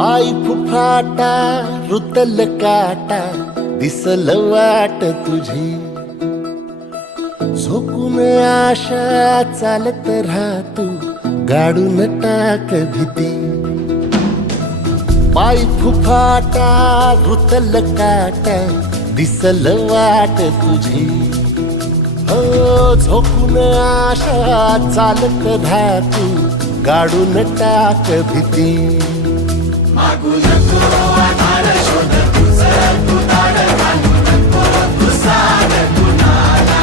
पाय फुफाटा रुतल काटा दिसल वाट तुझी, झोकून आशा चालत राहतू गाडून टाक भीती. पाय फुफाटा रुतल काटा दिसल वाट तुझी, हो झोकून आशा चालत राहतू गाडून टाक भीती. मागू नको आधार शोध तुझं तू दाड घालू नको तू साड कुणाला,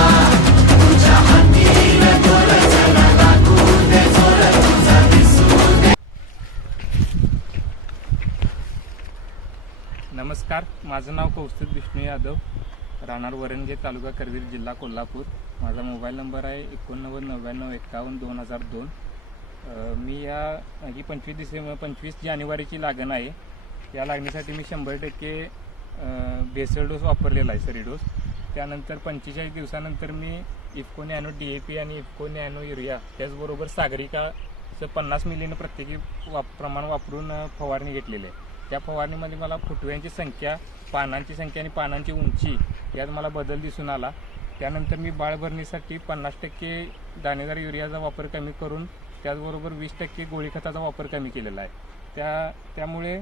तुझ्या हातीन दोर जरा लागू दे जोर तुझा दिसू दे. नमस्कार, माझं नाव कौस्तुभ विष्णू यादव, राहणार वरणगे, तालुका करवीर, जिल्हा कोल्हापूर. माझा मोबाईल नंबर आहे 8999512002. मी ही 25 जानेवारीची लागण आहे. या लागणीसाठी मी 100% बेसल डोस वापरलेला आहे, सरी डोस. त्यानंतर 45 दिवसानंतर मी इफको नॅनो DAP आणि इफको नॅनो युरिया त्याचबरोबर सागरिकाचं 50 मिलीनं प्रत्येकी प्रमाण वापरून फवारणी घेतलेली आहे. त्या फवारणीमध्ये मला फुटव्यांची संख्या, पानांची संख्या आणि पानांची उंची यात मला बदल दिसून आला. त्यानंतर मी बाळभरणीसाठी 50% दाणेदार युरियाचा वापर कमी करून त्याचबरोबर 20% गोळी खताचा वापर कमी केलेला आहे. त्यामुळे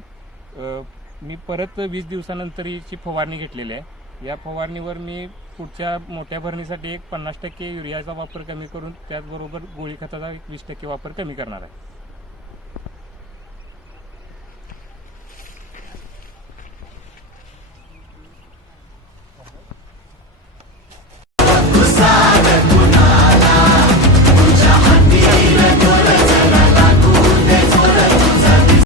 मी परत 20 दिवसानंतर हिची फवारणी घेतलेली आहे. या फवारणीवर मी पुढच्या मोठ्या भरणीसाठी 50% युरियाचा वापर कमी करून त्याचबरोबर गोळी खताचा 20% वापर कमी करणार आहे.